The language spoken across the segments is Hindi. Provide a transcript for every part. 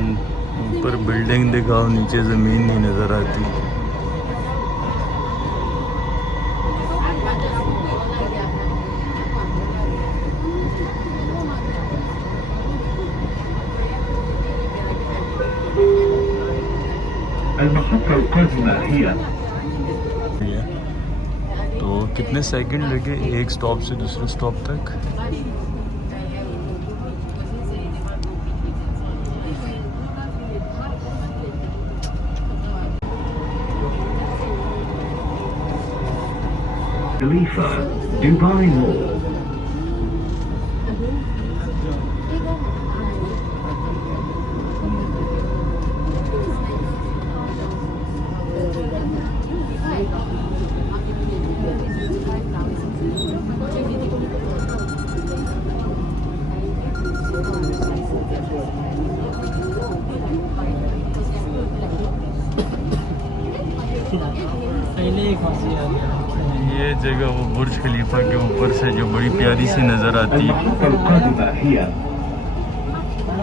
ऊपर बिल्डिंग दिखाओ, नीचे ज़मीन नहीं नज़र आती। तो कितने सेकंड लगे एक स्टॉप से दूसरे स्टॉप तक? Khalifa, Dubai Mall. ये जगह वो बुर्ज खलीफा के ऊपर से जो बड़ी प्यारी सी नज़र आती है।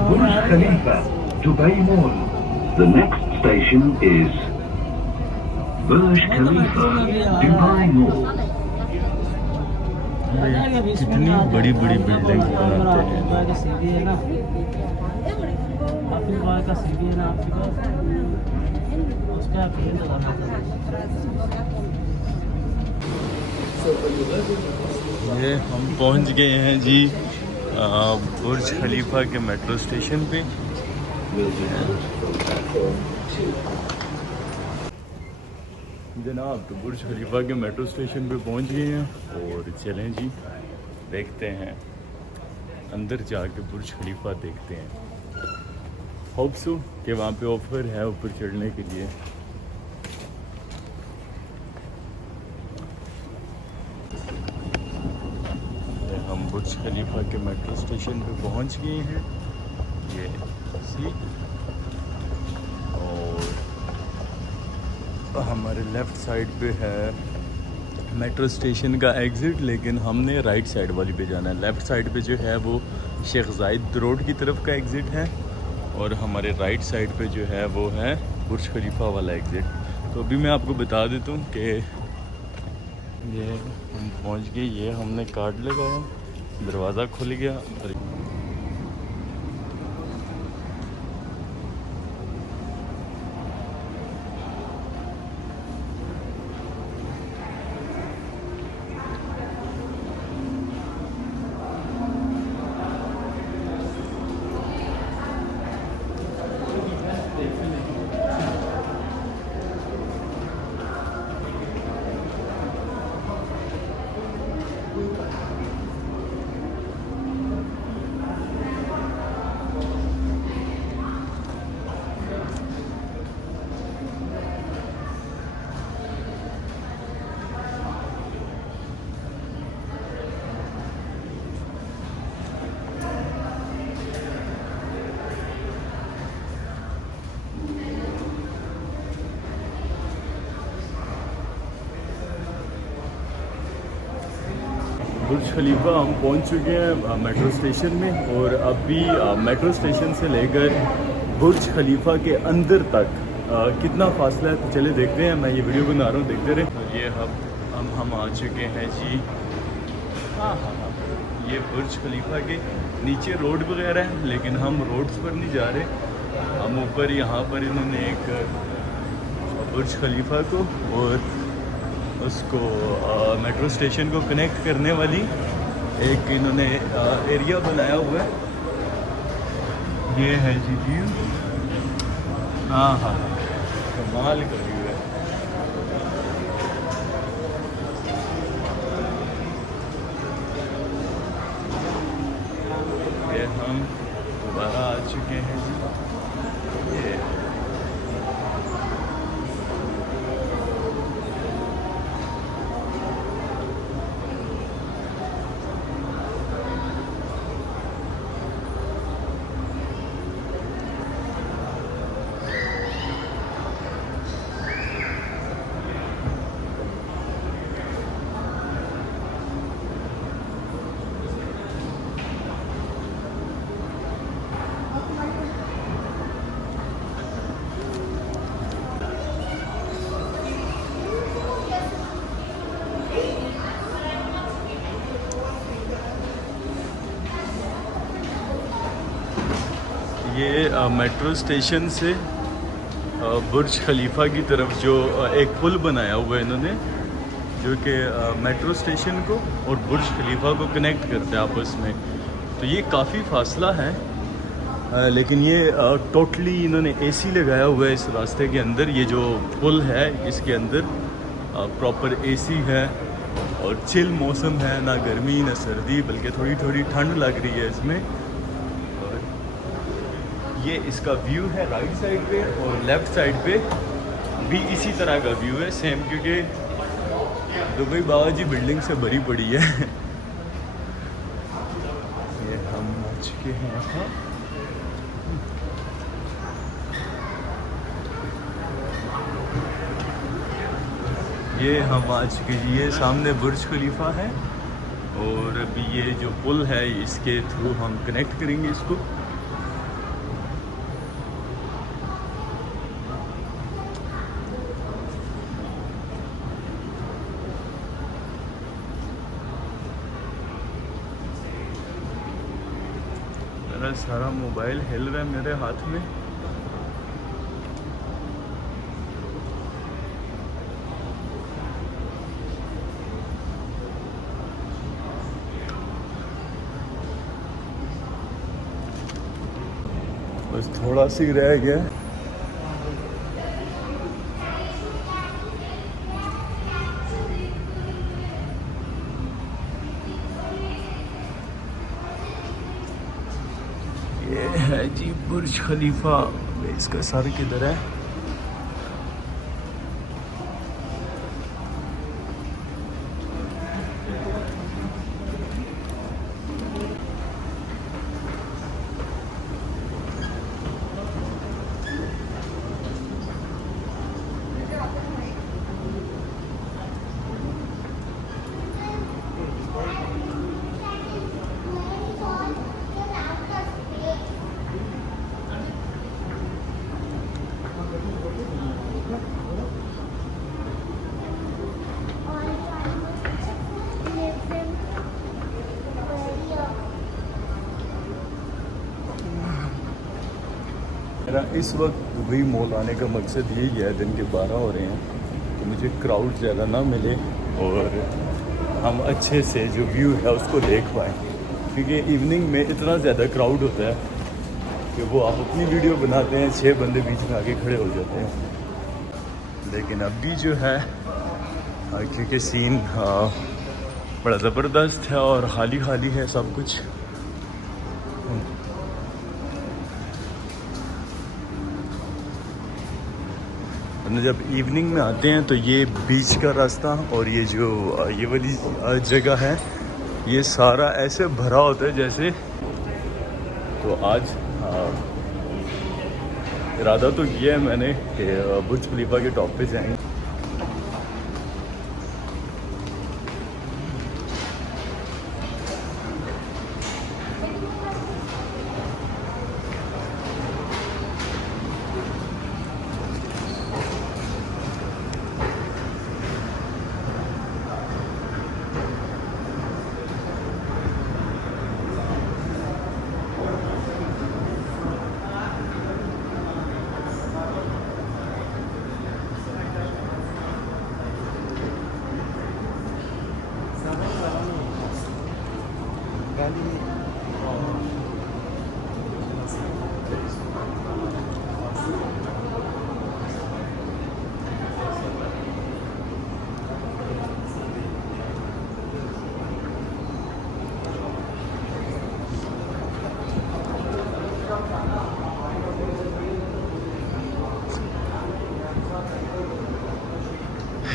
Burj Khalifa, Dubai Mall. The next station is Burj Khalifa, Dubai Mall. कितनी बड़ी बड़ी बिल्डिंग बनाते हैं। ये हम पहुंच गए हैं जी बुर्ज खलीफा के मेट्रो स्टेशन पे। जनाब तो बुर्ज खलीफा के मेट्रो स्टेशन पे पहुंच गए हैं और चलें जी देखते हैं, अंदर जाके बुर्ज खलीफा देखते हैं। होप सो कि वहाँ पे ऑफर है ऊपर चढ़ने के लिए। हम बुर्ज खलीफा के मेट्रो स्टेशन पे पहुंच गए हैं। ये सी और हमारे लेफ़्ट साइड पे है मेट्रो स्टेशन का एग्ज़िट, लेकिन हमने राइट साइड वाली पे जाना है। लेफ़्ट साइड पे जो है वो शेख ज़ायद रोड की तरफ का एग्ज़िट है और हमारे राइट साइड पे जो है वो है बुर्ज खलीफा वाला एग्ज़िट। तो अभी मैं आपको बता देता हूँ कि ये हम पहुँच गए। ये हमने कार्ड लगाया, दरवाज़ा खुल गया और बुर्ज खलीफा हम पहुंच चुके हैं मेट्रो स्टेशन में। और अभी मेट्रो स्टेशन से लेकर बुर्ज खलीफा के अंदर तक कितना फासला है तो चले देखते हैं। मैं ये वीडियो बना रहा हूँ, देखते रहे। तो ये हम आ चुके हैं जी। हाँ, ये बुर्ज खलीफा के नीचे रोड वगैरह है, लेकिन हम रोड्स पर नहीं जा रहे। हम ऊपर यहाँ पर इन्होंने एक बुर्ज खलीफा को और उसको मेट्रो स्टेशन को कनेक्ट करने वाली एक इन्होंने एरिया बनाया हुआ है। ये है जी व्यू। हाँ, कमाल का व्यू है। ये हम दोबारा आ चुके हैं जी। ये ये मेट्रो स्टेशन से बुर्ज खलीफा की तरफ जो एक पुल बनाया हुआ है इन्होंने, जो कि मेट्रो स्टेशन को और बुर्ज खलीफा को कनेक्ट करते हैं आपस में। तो ये काफ़ी फासला है, लेकिन ये टोटली इन्होंने एसी लगाया हुआ है इस रास्ते के अंदर। ये जो पुल है इसके अंदर प्रॉपर एसी है और चिल मौसम है, ना गर्मी ना सर्दी, बल्कि थोड़ी थोड़ी ठंड लग रही है इसमें। और ये इसका व्यू है राइट साइड पे, और लेफ़्ट साइड पे भी इसी तरह का व्यू है सेम, क्योंकि दुबई बावाजी बिल्डिंग से भरी पड़ी है। ये हम आ चुके हैं यहाँ। ये हम आ चुके हैं, ये सामने बुर्ज खलीफा है और अभी ये जो पुल है इसके थ्रू हम कनेक्ट करेंगे इसको। मेरा सारा मोबाइल हिल रहा है मेरे हाथ में। बस थोड़ा सी रह गया। ये है जी बुर्ज खलीफा। इसका सर किधर है? मेरा इस वक्त दुबई मॉल आने का मकसद यही है, दिन के 12 हो रहे हैं, तो मुझे क्राउड ज़्यादा ना मिले और हम अच्छे से जो व्यू है उसको देख पाएँ, क्योंकि इवनिंग में इतना ज़्यादा क्राउड होता है कि वो आप अपनी वीडियो बनाते हैं, 6 बंदे बीच में आके खड़े हो जाते हैं। लेकिन अभी जो है क्योंकि सीन बड़ा ज़बरदस्त है और खाली खाली है सब कुछ। जब इवनिंग में आते हैं तो ये बीच का रास्ता और ये जो ये वाली जगह है ये सारा ऐसे भरा होता है जैसे। तो आज इरादा तो किया है मैंने कि बुर्ज खलीफा के टॉप पे जाएंगे।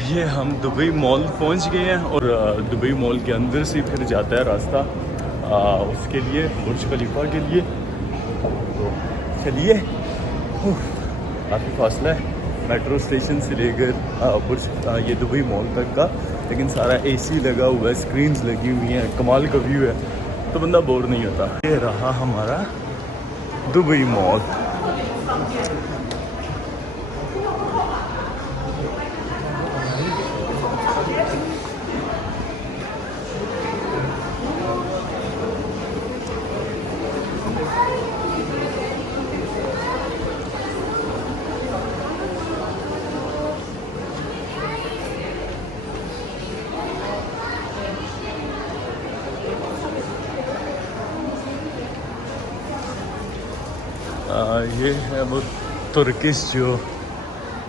ये हम दुबई मॉल पहुंच गए हैं और दुबई मॉल के अंदर से फिर जाता है रास्ता उसके लिए, बुर्ज खलीफा के लिए। तो चलिए, काफ़ी फासला है मेट्रो स्टेशन से लेकर बुर्ज ये दुबई मॉल तक का, लेकिन सारा एसी लगा हुआ है, स्क्रीन्स लगी हुई हैं, कमाल का व्यू है, तो बंदा बोर नहीं होता। ये रहा हमारा दुबई मॉल। ये है वो तुर्किश जो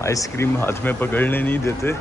आइसक्रीम हाथ में पकड़ने नहीं देते।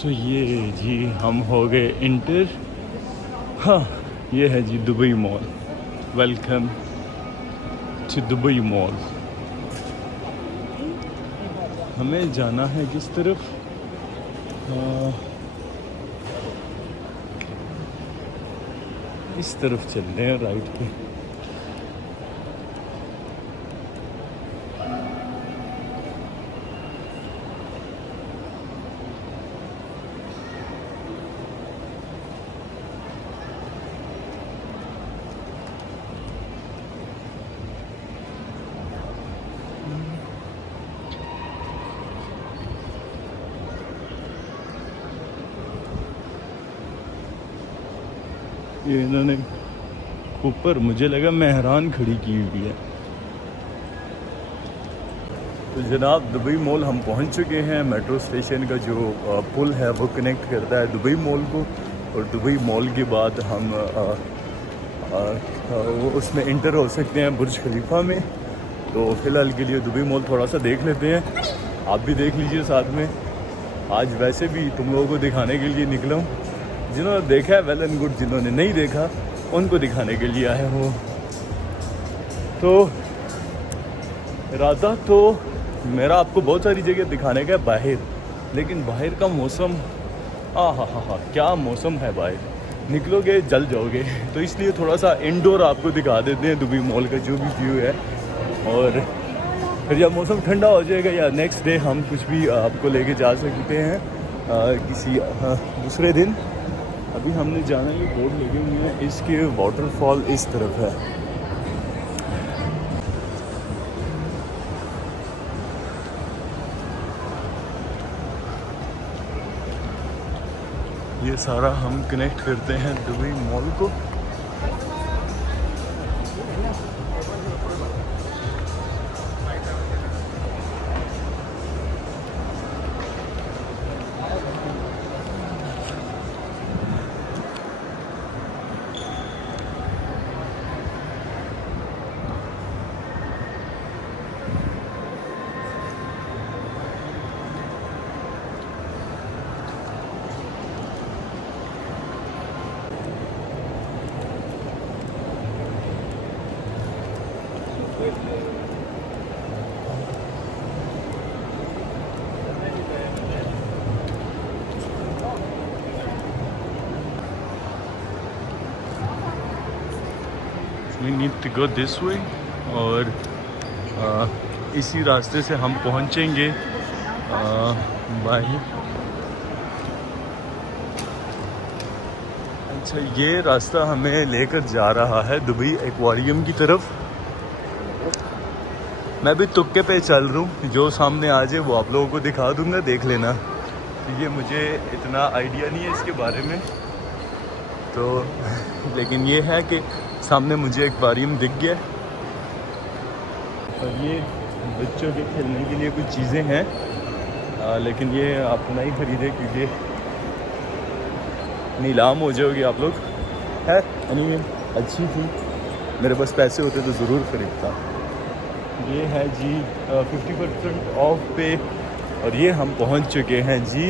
तो ये जी हम हो गए इंटर। हाँ, ये है जी Dubai Mall. Welcome to Dubai Mall. हमें जाना है किस तरफ? इस तरफ चल रहे हैं राइट पे। ये इन्होंने ऊपर मुझे लगा मेहरान खड़ी की हुई है। तो जनाब दुबई मॉल हम पहुंच चुके हैं। मेट्रो स्टेशन का जो पुल है वो कनेक्ट करता है दुबई मॉल को, और दुबई मॉल के बाद हम वो उसमें इंटर हो सकते हैं बुर्ज खलीफा में। तो फ़िलहाल के लिए दुबई मॉल थोड़ा सा देख लेते हैं, आप भी देख लीजिए साथ में। आज वैसे भी तुम लोगों को दिखाने के लिए निकला हूँ। जिन्होंने देखा है वेल एंड गुड, जिन्होंने नहीं देखा उनको दिखाने के लिए आया हूँ। तो इरादा तो मेरा आपको बहुत सारी जगह दिखाने का है बाहर, लेकिन बाहर का मौसम हा क्या मौसम है, बाहर निकलोगे जल जाओगे। तो इसलिए थोड़ा सा इंडोर आपको दिखा देते हैं दुबई मॉल का जो भी व्यू है। और फिर जब मौसम ठंडा हो जाएगा या नेक्स्ट डे हम कुछ भी आपको लेके जा सकते हैं किसी दूसरे दिन। अभी हमने जाना, ये बोर्ड लगे हुए हैं, इसके वाटरफॉल इस तरफ है। ये सारा हम कनेक्ट करते हैं दुबई मॉल को। We need to go this way, और इसी रास्ते से हम पहुंचेंगे बाहर। अच्छा, ये रास्ता हमें लेकर जा रहा है दुबई एक्वेरियम की तरफ। मैं भी तुक्के पे चल रहा हूँ, जो सामने आ जाए वो आप लोगों को दिखा दूंगा, देख लेना। ये मुझे इतना आइडिया नहीं है इसके बारे में, तो लेकिन ये है कि सामने मुझे एक्वेरियम दिख गया। और ये बच्चों के खेलने के लिए कुछ चीज़ें हैं, लेकिन ये आप नहीं खरीदे क्योंकि नीलाम हो जाओगे आप लोग। है एनीवे अच्छी थी, मेरे पास पैसे होते तो ज़रूर ख़रीदता। ये है जी 50% ऑफ पे, और ये हम पहुंच चुके हैं जी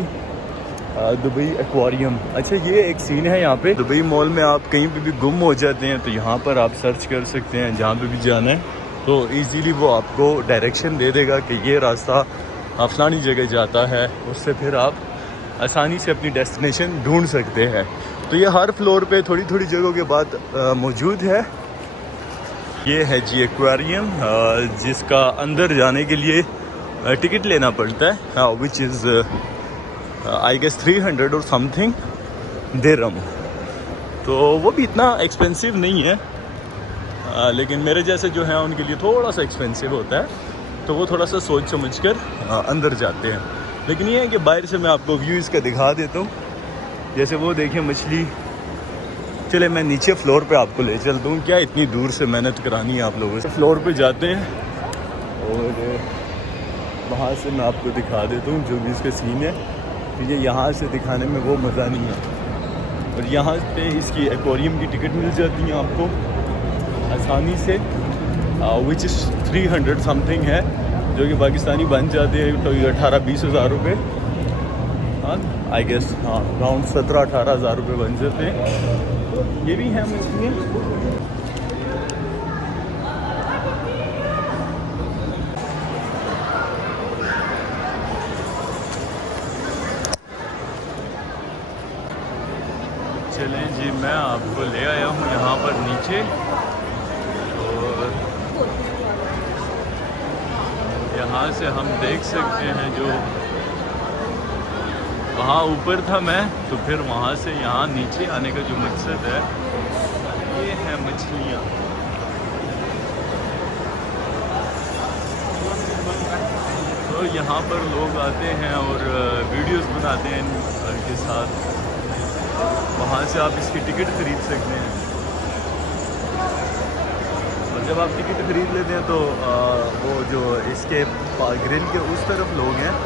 दुबई एक्वेरियम। अच्छा, ये एक सीन है यहाँ पे दुबई मॉल में, आप कहीं पे भी गुम हो जाते हैं तो यहाँ पर आप सर्च कर सकते हैं जहाँ पे भी जाना है, तो इजीली वो आपको डायरेक्शन दे देगा कि ये रास्ता फलानी जगह जाता है, उससे फिर आप आसानी से अपनी डेस्टिनेशन ढूंढ सकते हैं। तो ये हर फ्लोर पे थोड़ी थोड़ी जगहों के बाद मौजूद है। ये है जी एक्वेरियम, जिसका अंदर जाने के लिए टिकट लेना पड़ता है, विच इज़ आई गेस 300 और समथिंग दिरहम। तो वो भी इतना एक्सपेंसिव नहीं है, लेकिन मेरे जैसे जो हैं उनके लिए थोड़ा सा एक्सपेंसिव होता है, तो वो थोड़ा सा सोच समझ कर अंदर जाते हैं। लेकिन ये है कि बाहर से मैं आपको व्यू इसका दिखा देता हूँ। जैसे वो देखिए मछली। चले मैं नीचे फ्लोर पे आपको ले चलता हूँ, क्या इतनी दूर से मेहनत करानी है आप लोगों से। फ्लोर पे जाते हैं और वहाँ से मैं आपको दिखा देता हूँ जो भी इसका सीन है। तो ये यहाँ से दिखाने में वो मज़ा नहीं है। और यहाँ पे इसकी एक्वेरियम की टिकट मिल जाती है आपको आसानी से, विच इज़ 300 समथिंग है, जो कि पाकिस्तानी बन जाते हैं तो 18-20 हज़ार रुपये, हाँ आई गेस, हाँ अराउंड 17-18 हज़ार रुपये बन जाते हैं। ये भी हैं मछलियाँ। चलें जी, मैं आपको ले आया हूँ यहाँ पर नीचे, और यहाँ से हम देख सकते हैं जो वहाँ ऊपर था मैं, तो फिर वहाँ से यहाँ नीचे आने का जो मकसद है, ये है मछलियाँ। तो यहाँ पर लोग आते हैं और वीडियोस बनाते हैं इनके साथ। वहाँ से आप इसकी टिकट ख़रीद सकते हैं, और जब आप टिकट ख़रीद लेते हैं तो वो जो इसके ग्रिल के उस तरफ लोग हैं,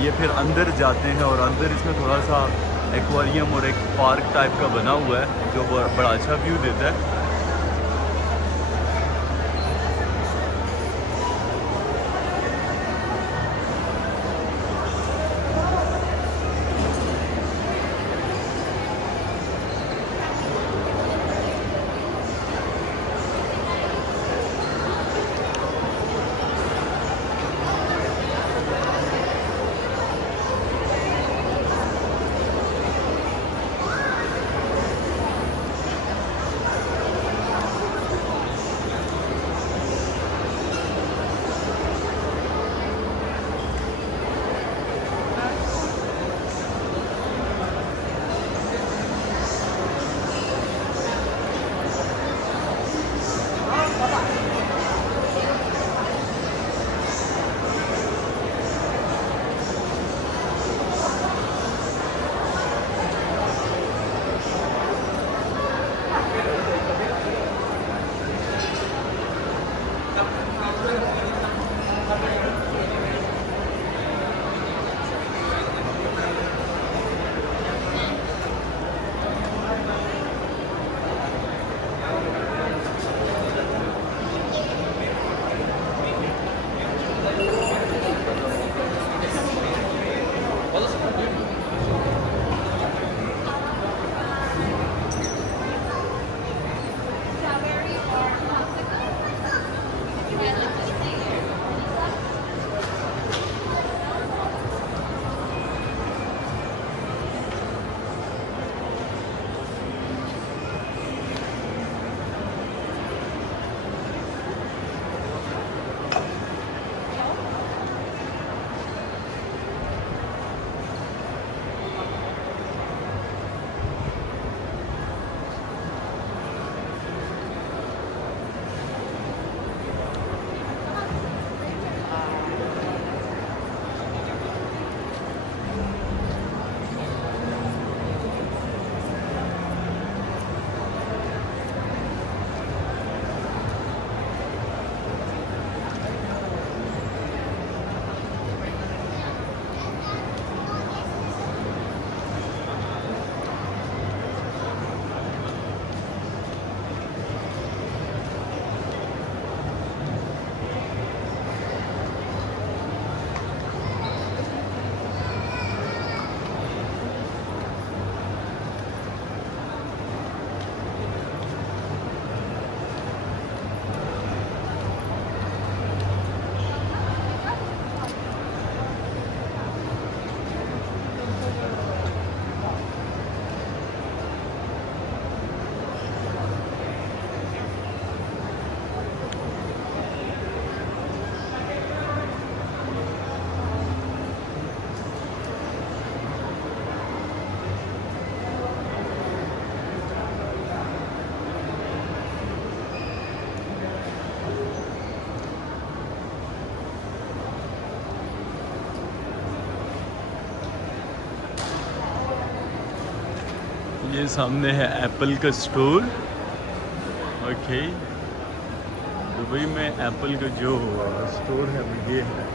ये फिर अंदर जाते हैं, और अंदर इसमें थोड़ा सा एक्वेरियम और एक पार्क टाइप का बना हुआ है जो बड़ा अच्छा व्यू देता है। ये सामने है एप्पल का स्टोर। ओके, दुबई में एप्पल का जो स्टोर है वो ये है।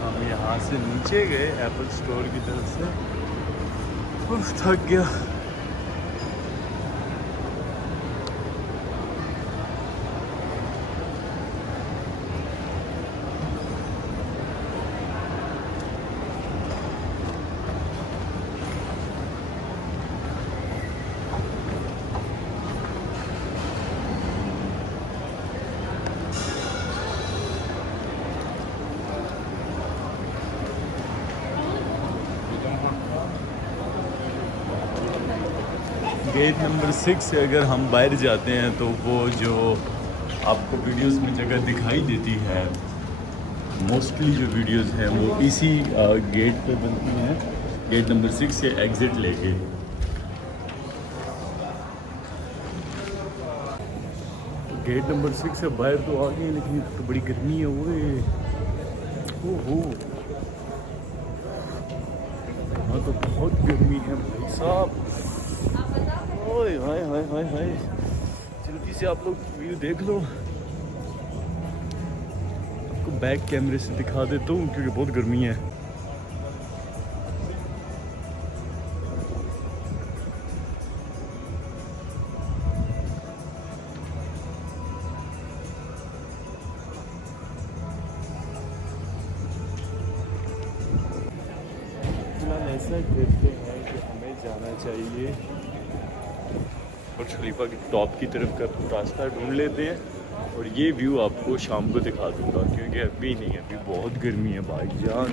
हम यहाँ से नीचे गए एप्पल स्टोर की तरफ से। उफ, थक गया। गेट नंबर 6 से अगर हम बाहर जाते हैं तो वो जो आपको वीडियोस में जगह दिखाई देती है, मोस्टली जो वीडियोस हैं वो इसी गेट पे बनती हैं, गेट नंबर 6 से एग्ज़िट लेके। तो गेट नंबर 6 से बाहर तो आ गए, लेकिन तो बड़ी गर्मी है वो। ओहो, यहाँ तो बहुत गर्मी है भाई साहब। ओए हाय हाय हाय हाय, जल्दी से आप लोग व्यू देख लो। आपको बैक कैमरे से दिखा देता हूँ क्योंकि बहुत गर्मी है। फिलहाल ऐसा करते हैं कि हमें जाना चाहिए बुर्ज खलीफा की टॉप की तरफ का रास्ता ढूंढ लेते हैं, और ये व्यू आपको शाम को दिखा दूंगा क्योंकि अभी नहीं, अभी बहुत गर्मी है भाईजान।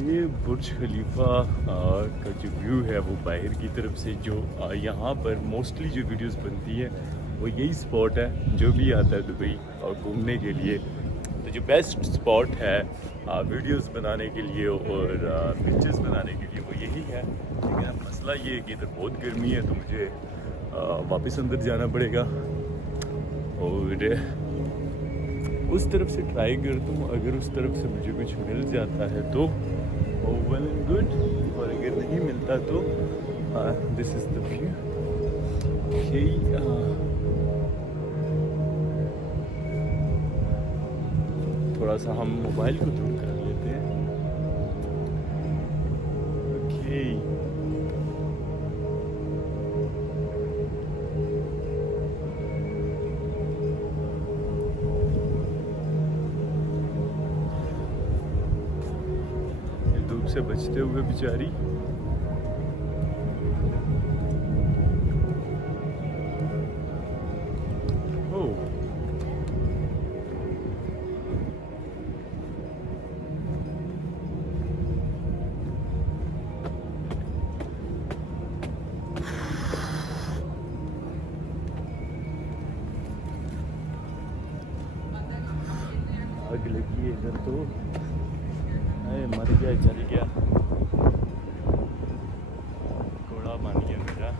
ये बुर्ज खलीफा का जो व्यू है वो बाहर की तरफ से, जो यहाँ पर मोस्टली जो वीडियोस बनती है वो यही स्पॉट है। जो भी आता है दुबई और घूमने के लिए, तो जो बेस्ट स्पॉट है वीडियोस बनाने के लिए और पिक्चर्स बनाने के लिए वो यही है। लेकिन अब मसला ये है कि इधर बहुत गर्मी है, तो मुझे वापस अंदर जाना पड़ेगा और उस तरफ से ट्राई करता हूँ। अगर उस तरफ से मुझे कुछ मिल जाता है तो वेल एंड गुड, और अगर नहीं मिलता तो दिस इज़ द व्यू। थोड़ा सा हम मोबाइल को दूर कर लेते हैं। ओके, धूप से बचते हुए बेचारी। आग लगी है इधर तो, अरे मर गया, चल गया, घोड़ा बन गया मेरा।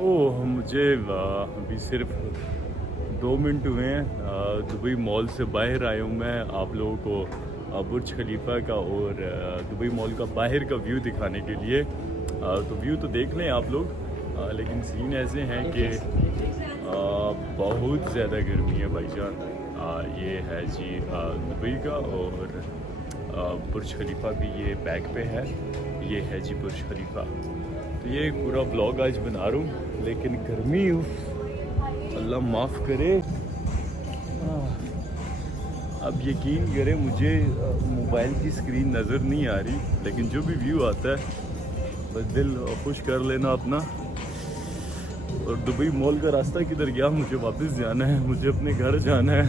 ओह, मुझे अभी सिर्फ 2 मिनट हुए हैं दुबई मॉल से बाहर आया हूँ मैं। आप लोगों को बुर्ज खलीफा का और दुबई मॉल का बाहर का व्यू दिखाने के लिए। तो व्यू तो देख लें आप लोग, लेकिन सीन ऐसे हैं कि बहुत ज़्यादा गर्मी है भाईजान। ये है जी दुबई का, और बुर्ज खलीफा भी ये बैक पे है। ये है जी बुर्ज खलीफा। तो ये पूरा ब्लॉग आज बना रहा हूँ, लेकिन गर्मी अल्लाह माफ़ करे। अब यकीन करें मुझे मोबाइल की स्क्रीन नज़र नहीं आ रही, लेकिन जो भी व्यू आता है बस दिल खुश कर लेना अपना। और दुबई मॉल का रास्ता किधर गया? मुझे वापस जाना है, मुझे अपने घर जाना है।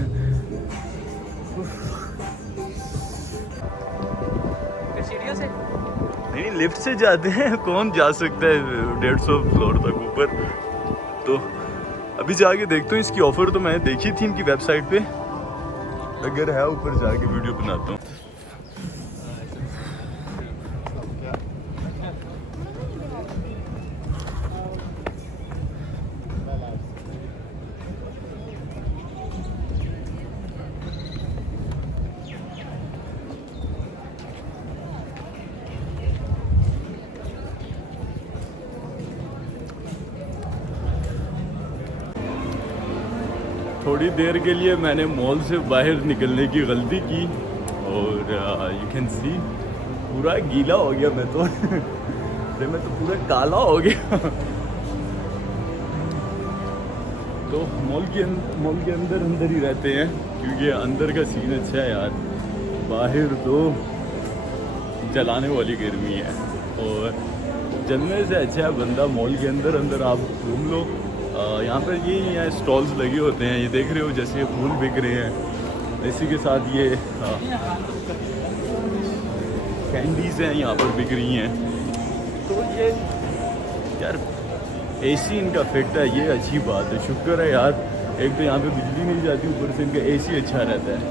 सीढ़ियों से नहीं, लिफ्ट से जाते हैं, कौन जा सकता है 150 फ्लोर तक ऊपर। तो अभी जाके देखता हूँ, इसकी ऑफ़र तो मैंने देखी थी इनकी वेबसाइट पे, अगर है ऊपर जाके वीडियो बनाता हूँ। थोड़ी देर के लिए मैंने मॉल से बाहर निकलने की गलती की, और यू कैन सी पूरा गीला हो गया मैं तो मैं तो पूरा काला हो गया। तो मॉल के अंदर ही रहते हैं, क्योंकि अंदर का सीन अच्छा है यार। बाहर तो जलाने वाली गर्मी है, और जलने से अच्छा है बंदा मॉल के अंदर आप घूम लो। यहाँ पर ये यहाँ स्टॉल्स लगे होते हैं, ये देख रहे हो, जैसे ये फूल बिक रहे हैं, इसी के साथ ये कैंडीज़ हैं यहाँ पर बिक रही हैं। तो ये यार एसी इनका फिट है, ये अच्छी बात है, शुक्र है यार। एक तो यहाँ पे बिजली नहीं जाती, ऊपर से इनका एसी अच्छा रहता है।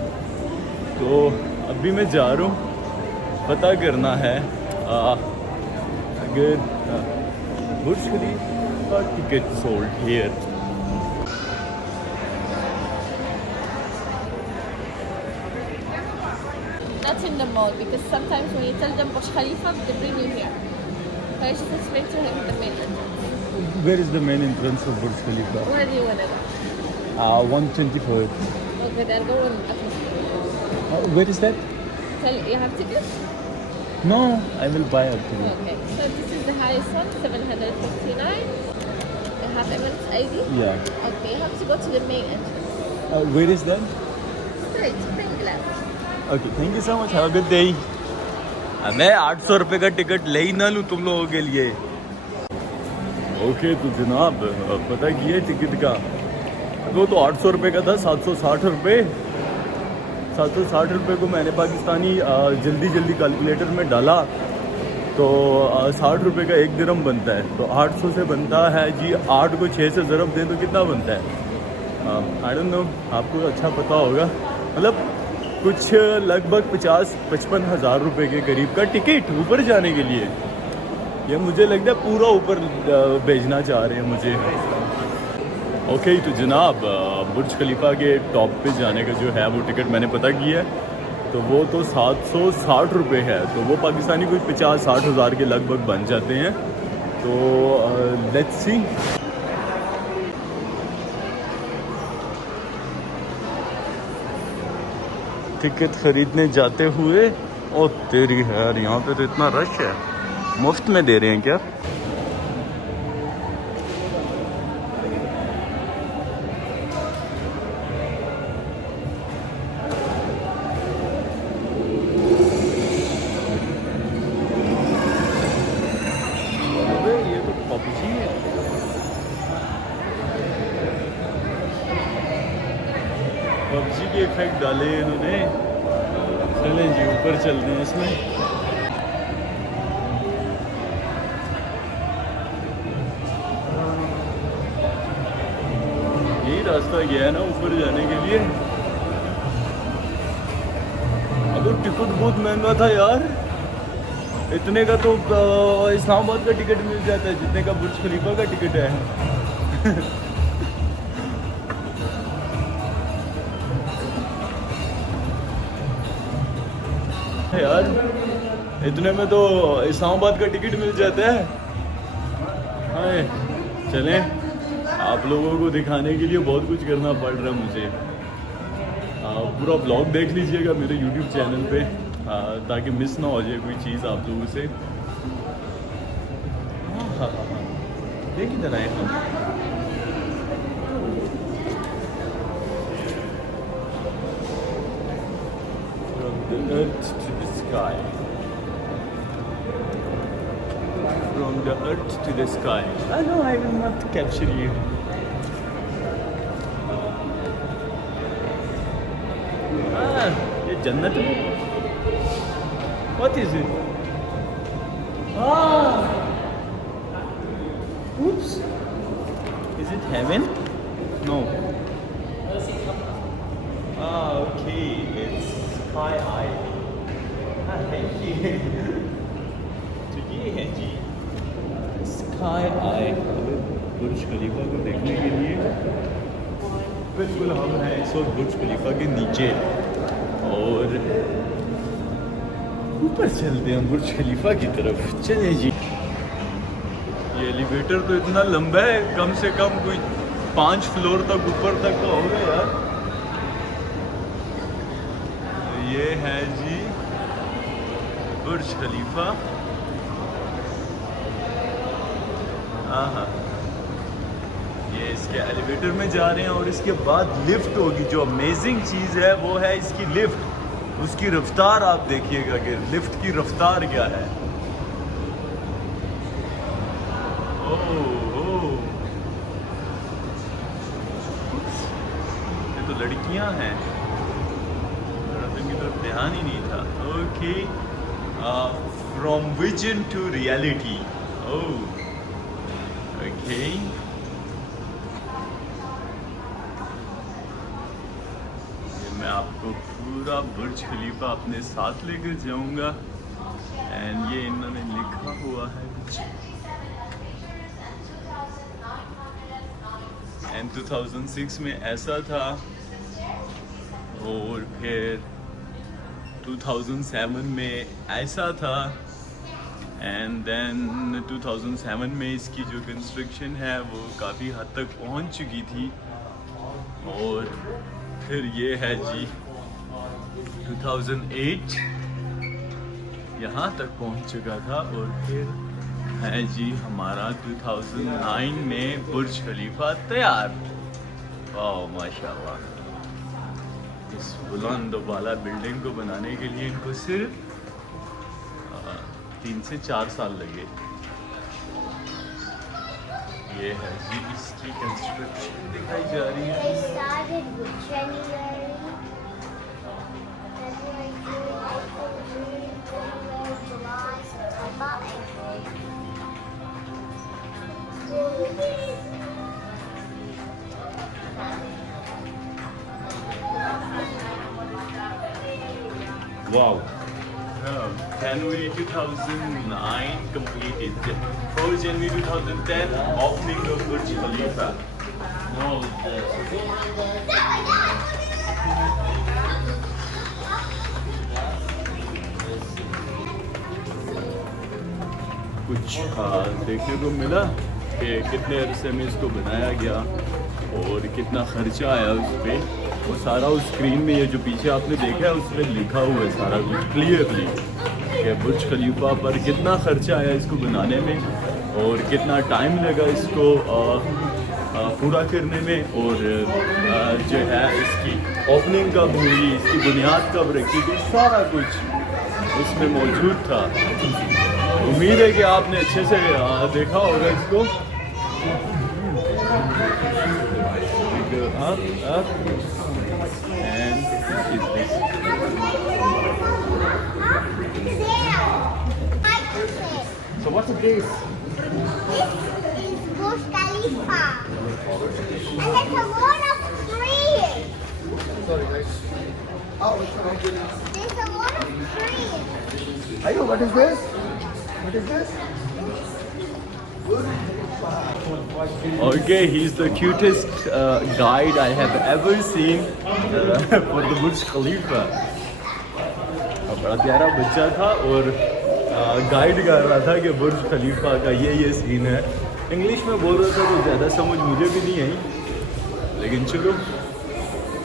तो अभी मैं जा रहा हूँ, पता करना है अगर Burj Khalifa ticket sold here. That's in the mall, because sometimes when you tell them Burj Khalifa, they bring you here. So I just explain to him the main entrance. Where is the main entrance of Burj Khalifa? Where do you want to go? 124. Okay, then go on after. Where is that? You have tickets? No, I will buy actually. Okay. So this is the highest one, 759. You have Emirates ID? Yeah. Okay, you have to go to the main entrance. Where is that? Straight, plain glass. Okay, thank you so much, have a good day. मैं 800 रुपये का टिकट ले ही ना लूँ तुम लोगों के लिए। ओके, तो जनाब पता किया टिकट का, वो तो 800 रुपये का था, 760 रुपये। 760 रुपये को मैंने पाकिस्तानी जल्दी कैलकुलेटर में डाला, तो 60 रुपये का 1 दिरहम बनता है। तो 800 से बनता है जी, 8 को 6 से ज़रब दें तो कितना बनता है? आई डोंट नो, आपको अच्छा पता होगा। मतलब कुछ लगभग 50-55 हज़ार रुपये के करीब का टिकट ऊपर जाने के लिए। ये मुझे लगता है पूरा ऊपर भेजना चाह रहे हैं मुझे। ओके, तो जनाब बुर्ज खलीफा के टॉप पे जाने का जो है वो टिकट मैंने पता किया है, तो वो तो 760 रुपये है। तो वो पाकिस्तानी कुछ 50-60 हज़ार के लगभग बन जाते हैं। तो लेट्स सी। टिकट ख़रीदने जाते हुए, ओ तेरी यार, यहाँ पे तो इतना रश है। मुफ्त में दे रहे हैं क्या? अबे ये तो पबजी है। पबजी के इफेक्ट डाले इन्होंने। चलें जी, ऊपर चलते हैं इसमें। यही रास्ता गया है ना ऊपर जाने के लिए। अगर टिकट बहुत महंगा था यार, इतने का तो इस्लामाबाद का टिकट मिल जाता है जितने का बुर्ज खलीफा का टिकट है। यार इतने में तो इस्लामाबाद का टिकट मिल जाता है। हाय चलें, आप लोगों को दिखाने के लिए बहुत कुछ करना पड़ रहा है मुझे। पूरा ब्लॉग देख लीजिएगा मेरे YouTube चैनल पे, ताकि मिस ना हो जाए कोई चीज़ आप लोगों से। हाँ ये किधर आए हम? From the earth to the sky. From the earth to the sky. No, I will not capture you. ये जन्नत है? What is it? Oops. Is it heaven? No. Okay. It's sky eye. Thank you. तो ये है जी स्काई आई। बुर्ज खलीफा को देखने के लिए बिल्कुल हम हैं इस वक्त बुर्ज खलीफा के नीचे, और ऊपर चलते हैं बुर्ज खलीफा की तरफ। चले जी। ये एलिवेटर तो इतना लंबा है, कम से कम कोई 5 फ्लोर तक ऊपर तक का होगा यार। ये है जी बुर्ज खलीफा। हाँ, ये इसके एलिवेटर में जा रहे हैं और इसके बाद लिफ्ट होगी। जो अमेजिंग चीज़ है वो है इसकी लिफ्ट। उसकी रफ्तार आप देखिएगा कि लिफ्ट की रफ्तार क्या है। ओह, ये तो लड़कियां हैं, लड़कों की तरफ ध्यान ही नहीं था। Okay, from vision to reality. Oh okay, मैं आपको पूरा बुर्ज खलीफा अपने साथ लेकर जाऊंगा। एंड ये इन्होंने लिखा हुआ है कुछ। एंड 2006 में ऐसा था, और फिर 2007 में ऐसा था, एंड देन 2007 में इसकी जो कंस्ट्रक्शन है वो काफ़ी हद तक पहुंच चुकी थी। और फिर ये है जी 2008 यहाँ तक पहुंच चुका था, और फिर है जी हमारा 2009 में बुर्ज खलीफा तैयार। वाह माशाल्लाह। इस बुलंद वाला बिल्डिंग को बनाने के लिए इनको सिर्फ 3 से 4 साल लगे। ये है जी इसकी कंस्ट्रक्शन दिखाई जा रही है। They started with January, February, June, April, June, July, September, April. Wow. January 2009 completed. 4 January 2010 opening of Burj Khalifa. कुछ देखने को मिला कि कितने अरसे में इसको बनाया गया और कितना खर्चा आया उस पर। वो सारा उस स्क्रीन में, ये जो पीछे आपने देखा है उसमें लिखा हुआ है सारा कुछ क्लियरली कि बुर्ज खलीफा पर कितना खर्चा आया इसको बनाने में और कितना टाइम लगा इसको पूरा करने में, और जो है इसकी ओपनिंग कब हुई, इसकी बुनियाद कब रखी गई, सारा कुछ इसमें मौजूद था। उम्मीद है कि आपने अच्छे से देखा होगा इसको। So what's this? This is Burj Khalifa. And there's a lot of trees. Sorry guys. There's a lot of trees. Ayo, what is this? What is this? Okay, he's the cutest guide I have ever seen for the Burj Khalifa. बड़ा प्यारा बच्चा था और गाइड कर रहा था कि बुर्ज खलीफा का ये सीन है। इंग्लिश में बोल रहा था तो ज़्यादा समझ मुझे भी नहीं आई, लेकिन चलो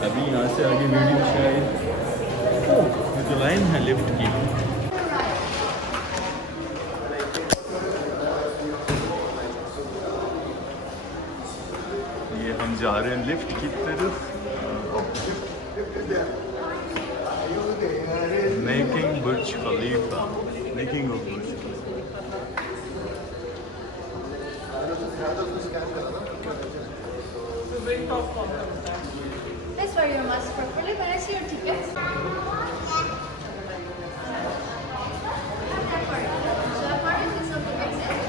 अभी यहाँ से आगे वीडियो शायद ये जो लाइन है लिफ्ट की, ये हम जा रहे हैं लिफ्ट की तरफ। Making Burj Khalifa, making of Burj Khalifa. Please wear your mask properly. Can I see your tickets? So the party is on the exit.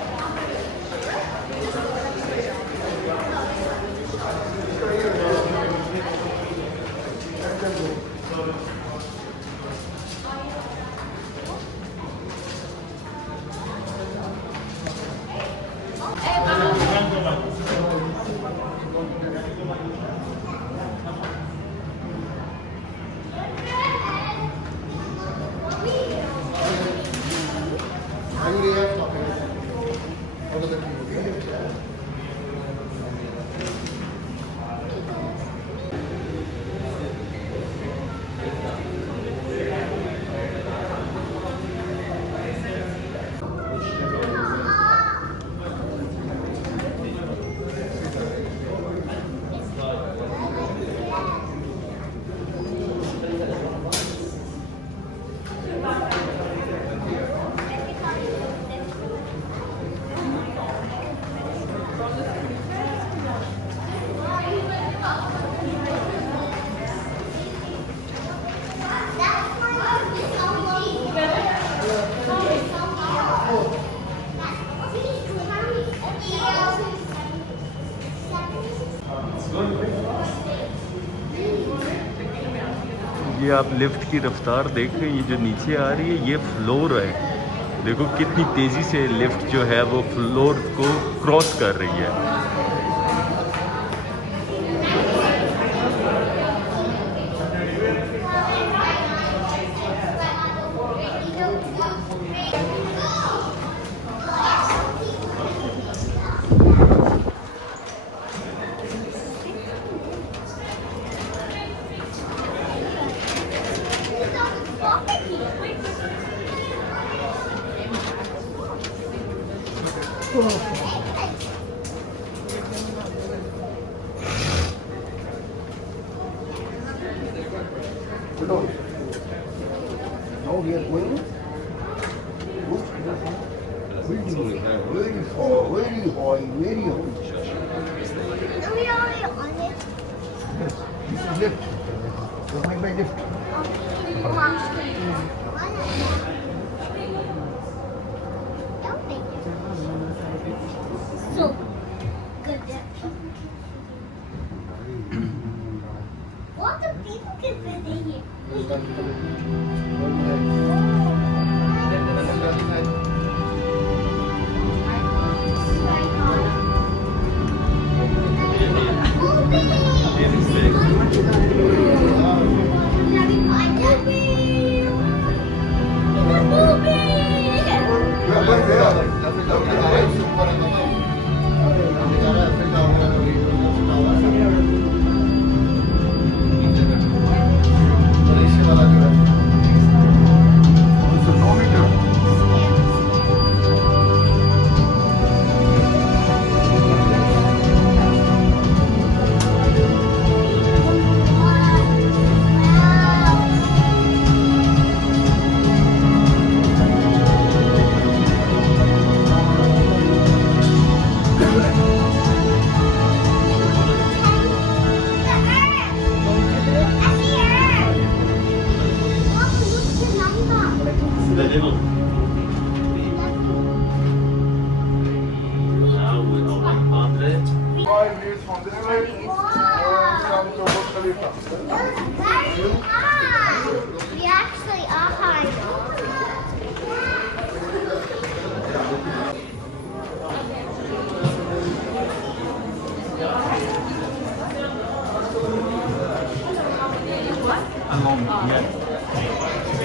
ये आप लिफ्ट की रफ्तार देख रहे हैं, ये जो नीचे आ रही है ये फ्लोर है। देखो कितनी तेज़ी से लिफ्ट जो है वो फ्लोर को क्रॉस कर रही है। Now we are going. Very high. No, we are already on it. This is lift. So my lift. Don't make it. So good. What do people get in here? Very high. We actually are high.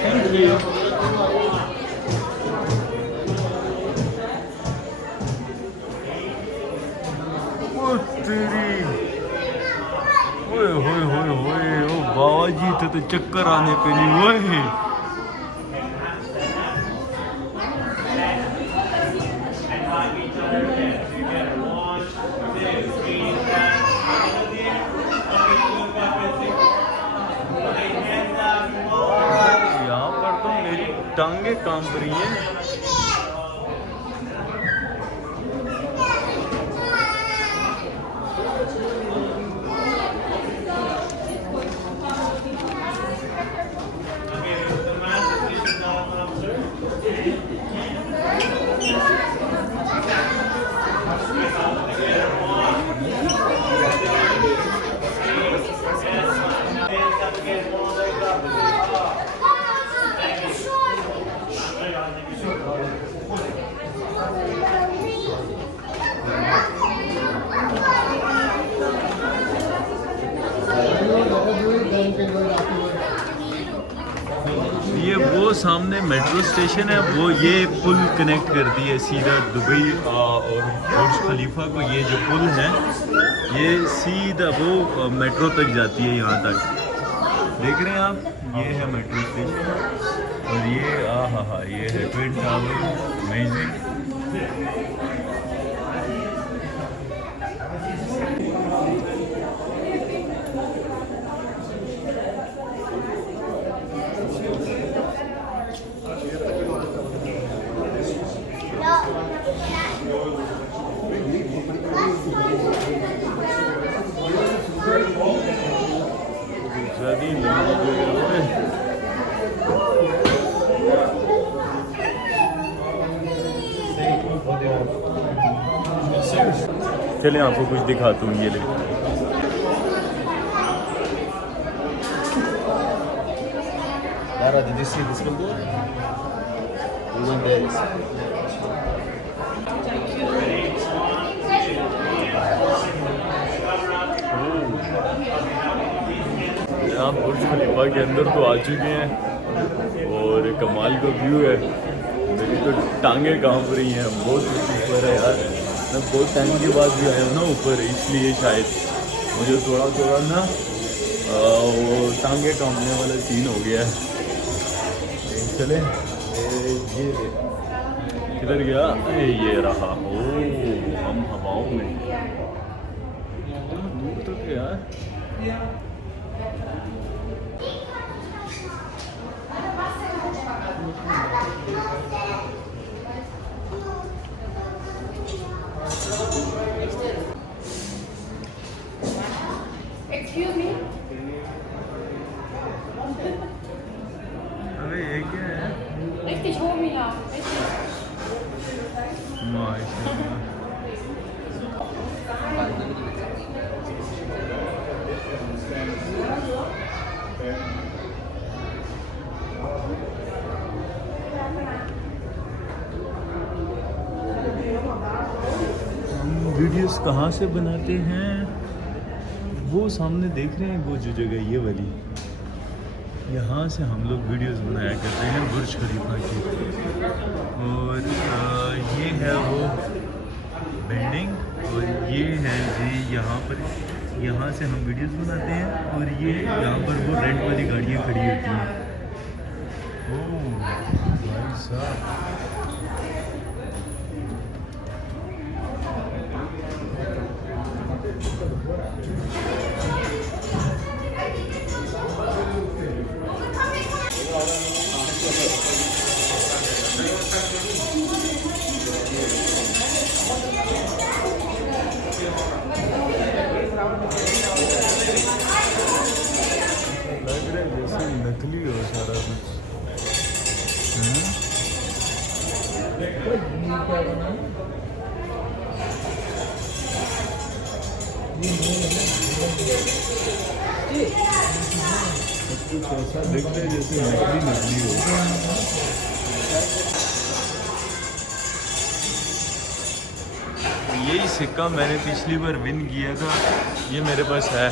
Thank you. तेरी ओए होए होए होए ओ बाबा जी तो चक्कर आने पे नहीं हुए। यहाँ पर तो मेरी टांगे कांप रही हैं। ये वो सामने मेट्रो स्टेशन है, वो ये पुल कनेक्ट करती है सीधा दुबई और बुर्ज खलीफा को। ये जो पुल है ये सीधा वो मेट्रो तक जाती है, यहाँ तक देख रहे हैं आप। ये है मेट्रो स्टेशन और ये हाँ ये है ट्विन टावर। अमेजिंग। चलिए आपको कुछ दिखाता हूँ। ये ले Lara, did you see this billboard? We went there. आप बुर्ज खलीफा के अंदर तो आ चुके हैं और कमाल का व्यू है। मेरी तो टांगे कांप रही हैं, बहुत ऊपर है यार। मैं बहुत टाइम के बाद भी आया हूँ ना ऊपर, इसलिए शायद मुझे थोड़ा ना वो टांगे कांपने वाला सीन हो गया है। चले ये किधर गया? ये रहा। ओ हम हवाओं में दूर तक है यार। Excuse me. अबे ये क्या है? Richtig hoch, Mila. Richtig. माशाल्लाह। हम वीडियोस कहाँ से बनाते हैं? वो सामने देख रहे हैं वो जो जगह ये वाली, यहाँ से हम लोग वीडियोस बनाया करते हैं बुर्ज खलीफा की। और ये है वो बिल्डिंग और ये है जी यहाँ पर, यहाँ से हम वीडियोस बनाते हैं। और ये यहाँ पर वो रेंट वाली गाड़ियाँ खड़ी होती हैं। ओह भाई साहब, लग रहा है जैसे नकली हो सारा कुछ। कुछ ऐसा दिख रहा है जैसे नकली हो। यही सिक्का मैंने पिछली बार विन किया था, ये मेरे पास है।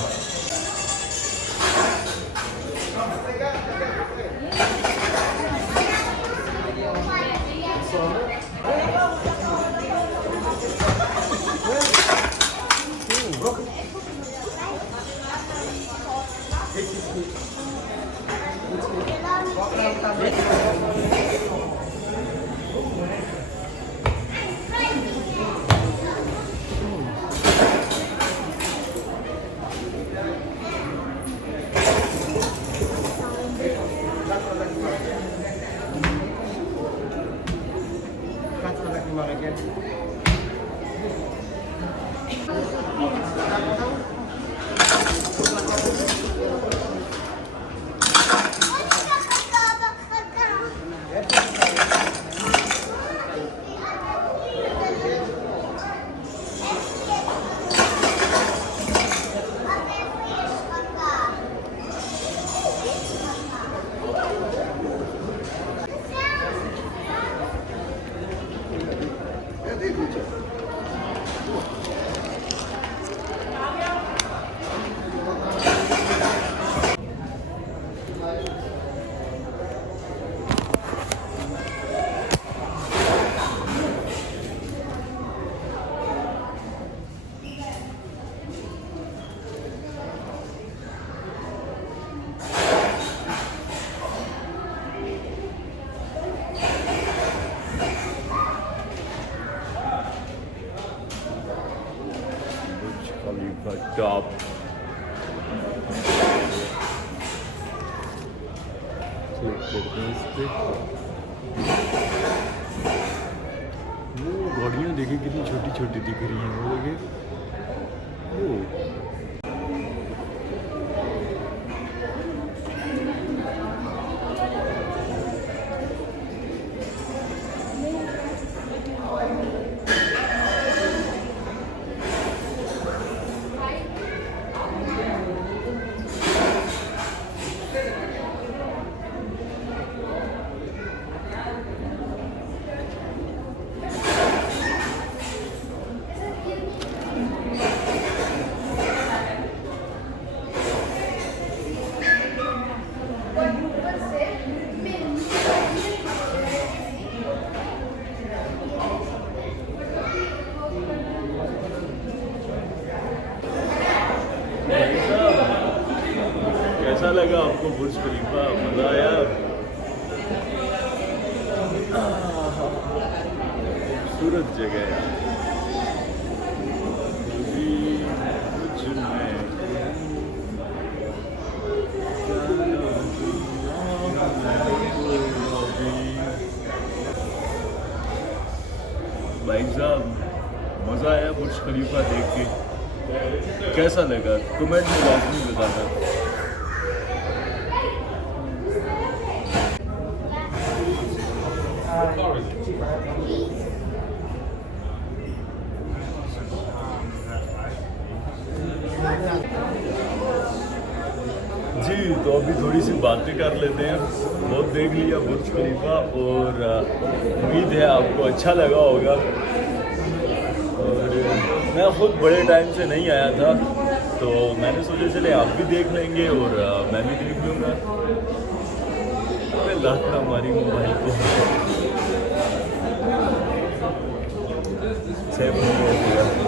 खलीफा टॉप। चेक करते हैं इस पे। वो गाड़ियाँ देखिए कितनी छोटी छोटी दिख रही हैं, वो देखिए। ओ कैसा लगा आपको बुर्ज खलीफा? मज़ा आया? खूबसूरत जगह है। भाई साहब मज़ा आया बुर्ज खलीफा देख के। कैसा लगा कमेंट में लाजमी बताना। जी तो अभी थोड़ी सी बातें कर लेते हैं। बहुत देख लिया बुर्ज खलीफा और उम्मीद है आपको अच्छा लगा होगा। और मैं खुद बड़े टाइम से नहीं आया था तो मैंने सोचा चले आप भी देख लेंगे और मैं भी देख लूँगा। लाख हमारी मोबाइल को सेव हो गया।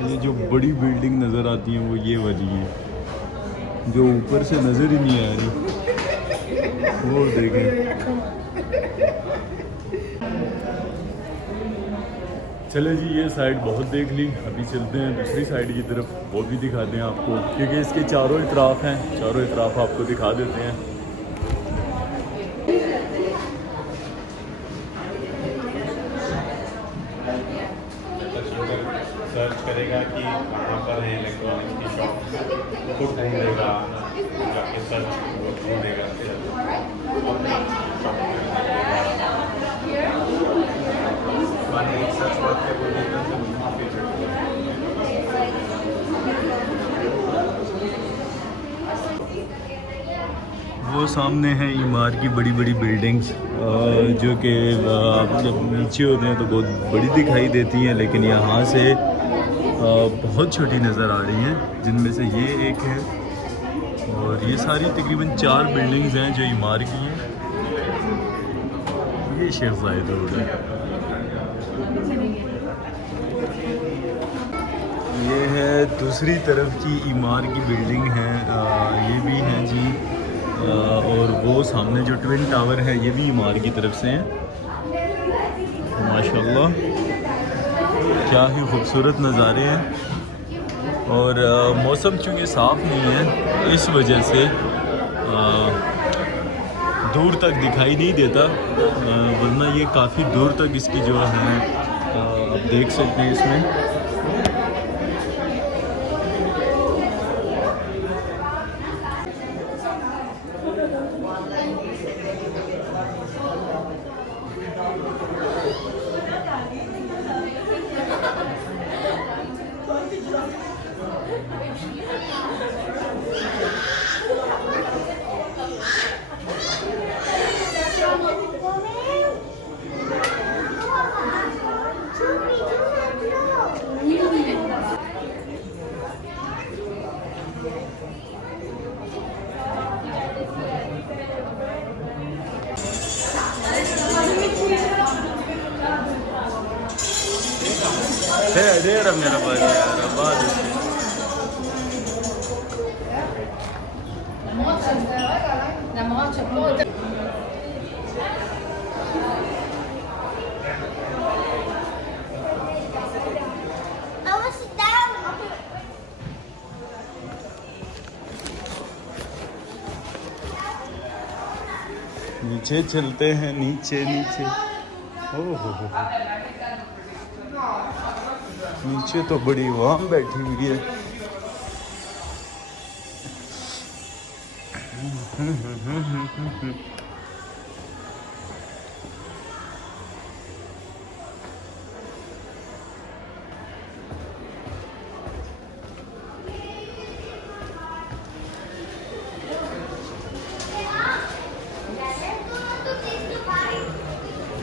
ये जो बड़ी बिल्डिंग नज़र आती है वो ये वाली है जो ऊपर से नज़र ही नहीं आ रही। वो देखें। चले जी ये साइड बहुत देख ली, अभी चलते हैं दूसरी साइड की तरफ, वो भी दिखाते हैं आपको क्योंकि इसके चारों इतराफ़ हैं। चारों इतराफ़ आपको दिखा देते हैं। सर्च करेगा कि कहाँ पर है इलेक्ट्रॉनिक्स की शॉप, खुद ढूंढेगा, जाके सर्च ढूंढेगा। वो सामने है ईमार की बड़ी बड़ी बिल्डिंग्स जो कि जब नीचे होते हैं तो बहुत बड़ी दिखाई देती हैं, लेकिन यहाँ से बहुत छोटी नज़र आ रही हैं, जिनमें से ये एक है। और ये सारी तकरीबन 4 बिल्डिंग्स हैं जो ईमार की हैं। ये शेख ज़ायद रोड है। ये है दूसरी तरफ की ईमार की बिल्डिंग है, ये भी हैं जी। और वो सामने जो ट्विन टावर है ये भी ईमार की तरफ से हैं। माशाल्लाह क्या ही खूबसूरत नज़ारे हैं। और मौसम चूँकि साफ़ नहीं है इस वजह से दूर तक दिखाई नहीं देता, वरना ये काफ़ी दूर तक इसकी जो है आप देख सकते हैं इसमें। रहा मेरा भाई यार, आवाज I will sit down. नीचे चलते हैं, नीचे नीचे। ओहो नीचे तो बड़ी वाम बैठी हुई है।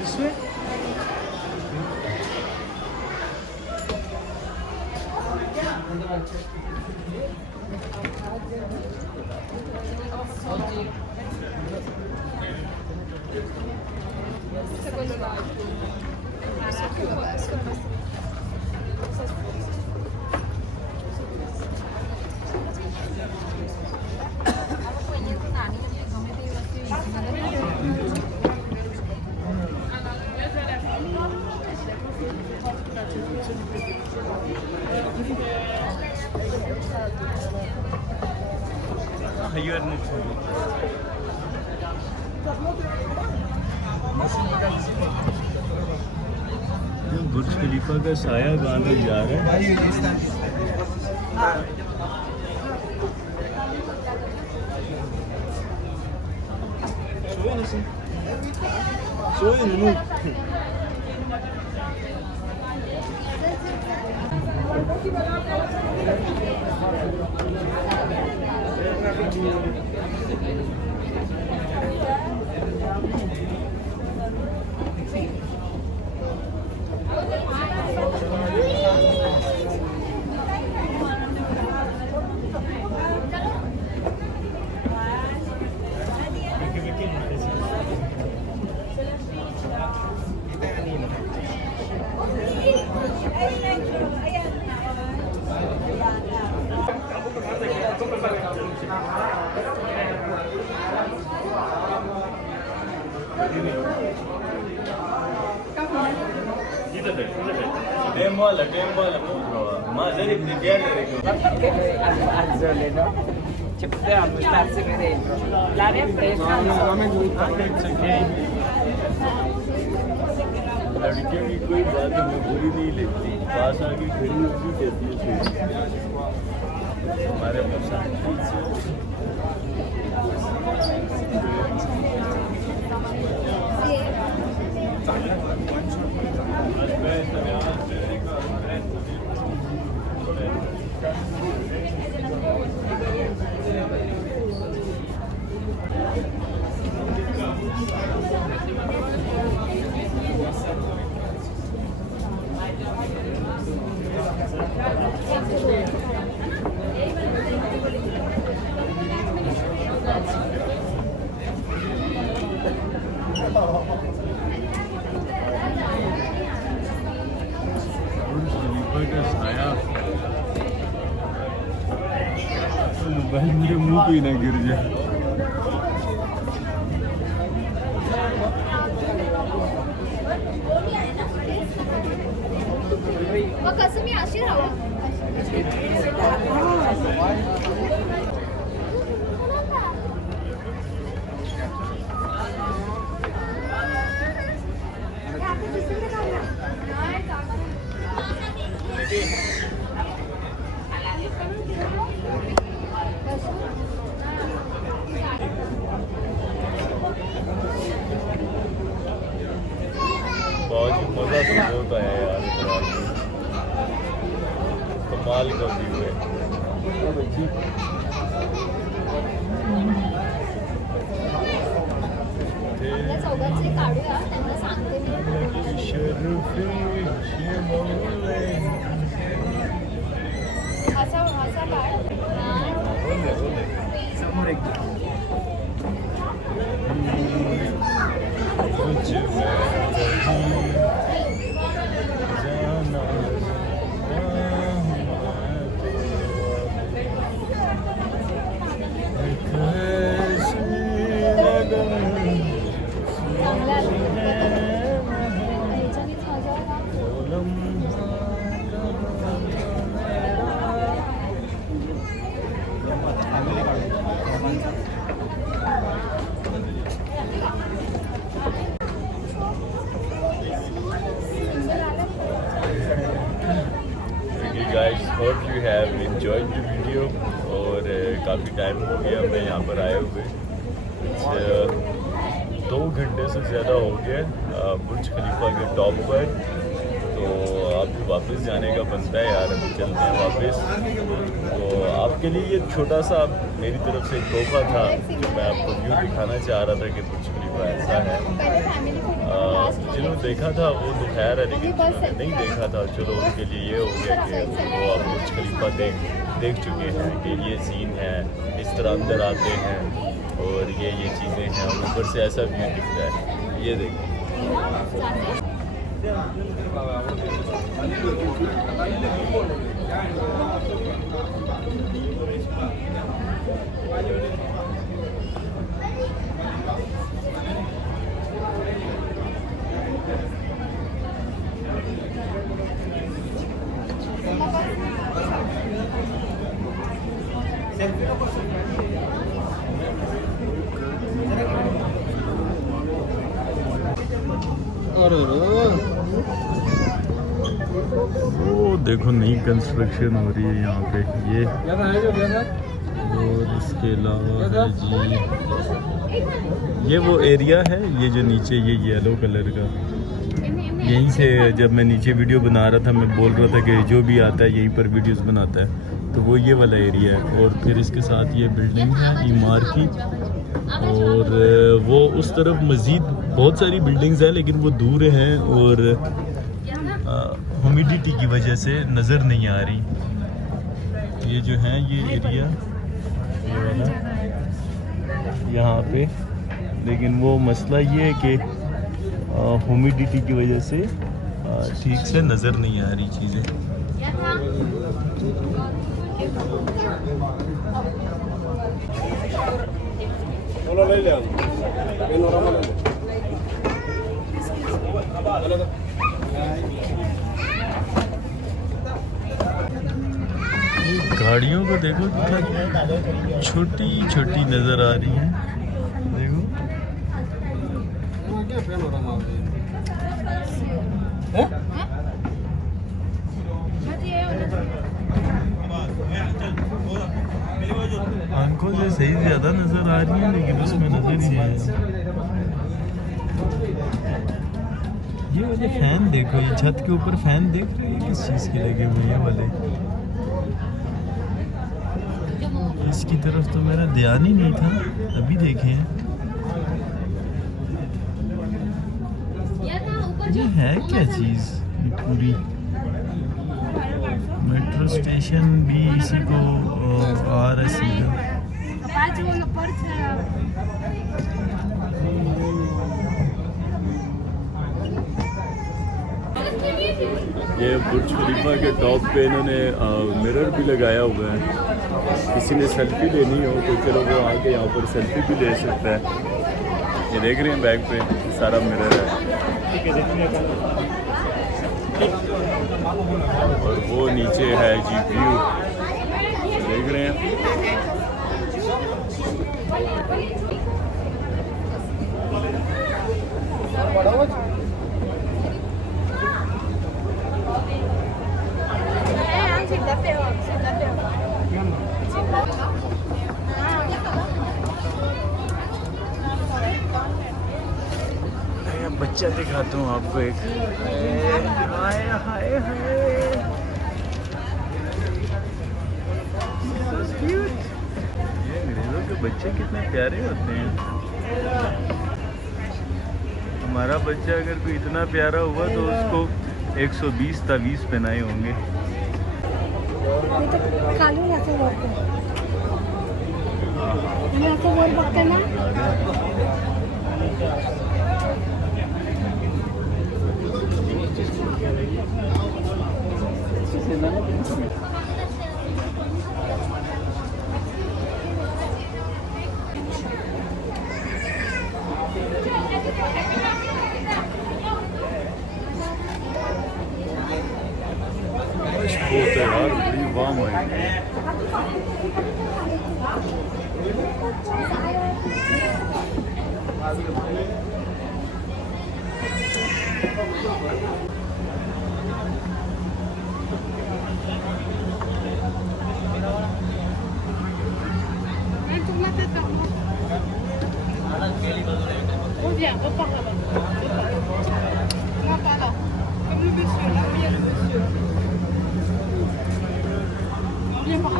इसमें हायर बुर्ज खलीफा का साया गाने जा रहा है। Ci potevamo starsi qui dentro. L'aria è fresca. लड़कियों की कोई बात हमें बुरी नहीं लगती, पास आके खड़ी होगी कहती है हमारे मोबाइल मेरे मुंह पे ही ना गिर जाए। मग कसं मी अशी राहू बहुत ही मज़ा तो बहुत आया यार, कमाल का व्यू है। त्या चौघांचे काढूया त्यांना सांगते मी असा असा काढ समोर एक कुछ काफ़ी टाइम हो गया हमें यहाँ पर आए हुए। 2 घंटे से ज़्यादा हो गया बुर्ज खलीफा के टॉप पर। तो अभी वापस जाने का बनता है यार, अभी चलते हैं वापस। तो आपके लिए ये छोटा सा मेरी तरफ से एक तोहफा था कि मैं आपको व्यू दिखाना चाह रहा था कि बुर्ज खलीफा ऐसा है। जिन्होंने देखा था वो तो खैर है, लेकिन जिन्होंने नहीं देखा था चलो उनके लिए ये हो गया कि वो आप बुर्ज खलीफा देख चुके हैं कि ये सीन है, इस तरह अंदर आते हैं और ये चीज़ें हैं और ऊपर से ऐसा व्यू दिखता है। ये देखिए वो देखो नई कंस्ट्रक्शन हो रही है यहाँ पे ये, और इसके अलावा है जी ये वो एरिया है, ये जो नीचे ये येलो कलर का, यहीं से जब मैं नीचे वीडियो बना रहा था मैं बोल रहा था कि जो भी आता है यहीं पर वीडियोस बनाता है, तो वो ये वाला एरिया है। और फिर इसके साथ ये बिल्डिंग है इमार की, और वो उस तरफ मज़ीद बहुत सारी बिल्डिंग्स हैं लेकिन वो दूर हैं और ह्यूमिडिटी की वजह से नज़र नहीं आ रही। ये जो है ये एरिया ये वाला यहाँ पे, लेकिन वो मसला ये है कि ह्यूमिडिटी की वजह से ठीक से नज़र नहीं आ रही चीज़ें। गाड़ियों को देखो कितना छोटी छोटी नज़र आ रही है, देखो आंखों से सही ज़्यादा नज़र आ रही है लेकिन उसमें नज़र नहीं आ रही। ये वाले फैन देखो, ये छत के ऊपर फैन देख रहे हैं किस चीज़ के लगे हुए हैं वाले, इसकी तरफ तो मेरा ध्यान ही नहीं था, अभी देखे। ये है क्या चीज़, ये पूरी मेट्रो स्टेशन भी इसी को आ रहा है सीधा। ये बुर्ज खलीफा के टॉप पे इन्होंने मिरर भी लगाया हुआ है, किसी ने सेल्फी लेनी हो तो चलो वो आके यहाँ पर सेल्फी भी ले सकता है। ये देख रहे हैं बैक पे सारा मिरर है, और वो नीचे है जी व्यू देख रहे हैं। बच्चा दिखाता हूँ आपको एक, हाय हाय हाय ये अंग्रेज़ों के बच्चे कितने प्यारे होते हैं। हमारा बच्चा अगर कोई इतना प्यारा हुआ तो उसको 120 तावीज़ पहनाए होंगे। बहुत है यार, बड़ी वाम है। Reviens, repars là-bas. Non, pas là. Comme le monsieur, là où il y a le monsieur. Viens par là.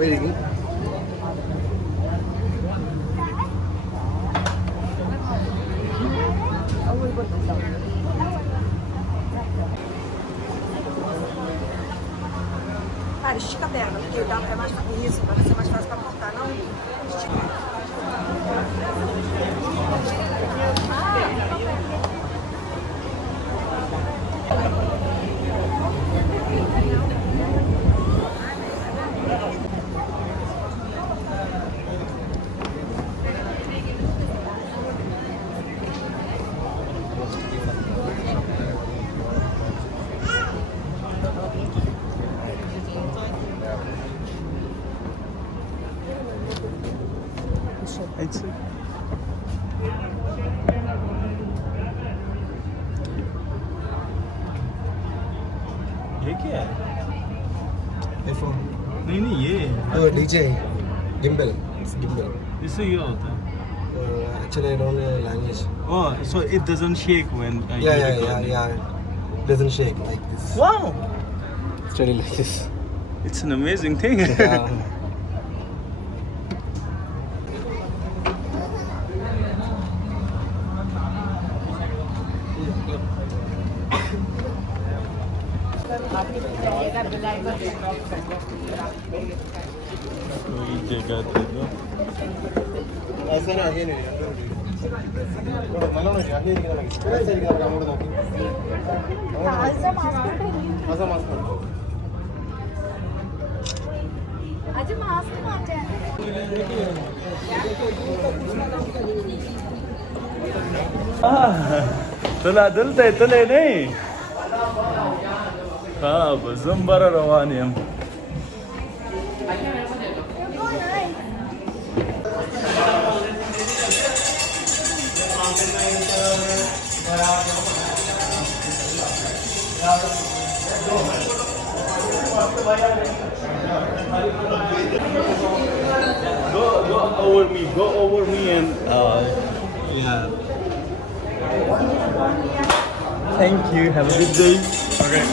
Waiting. Cara, estica a perna, porque é mais fácil isso, vai ser mais fácil para cortar, não? Estica. ये क्या है? iPhone. नहीं नहीं ये Oh, DJ. Gimbal. It's gimbal. इससे ये होता है. Actually, I don't know language. Oh, so it doesn't shake when Yeah. Doesn't shake like this. Wow, It's really like this. it's an amazing thing. Yeah. कोई जगह दे दो. ऐसा ना आगे नहीं നല്ലോണം ആദ്യം ഇരിക്കുന്ന അങ്ങോട്ട് നോക്കി आज मास्क माटे तुला तुले नाही. हा बजून बरं रवानी हम. Go over me and yeah. Thank you. Have a good day. Okay.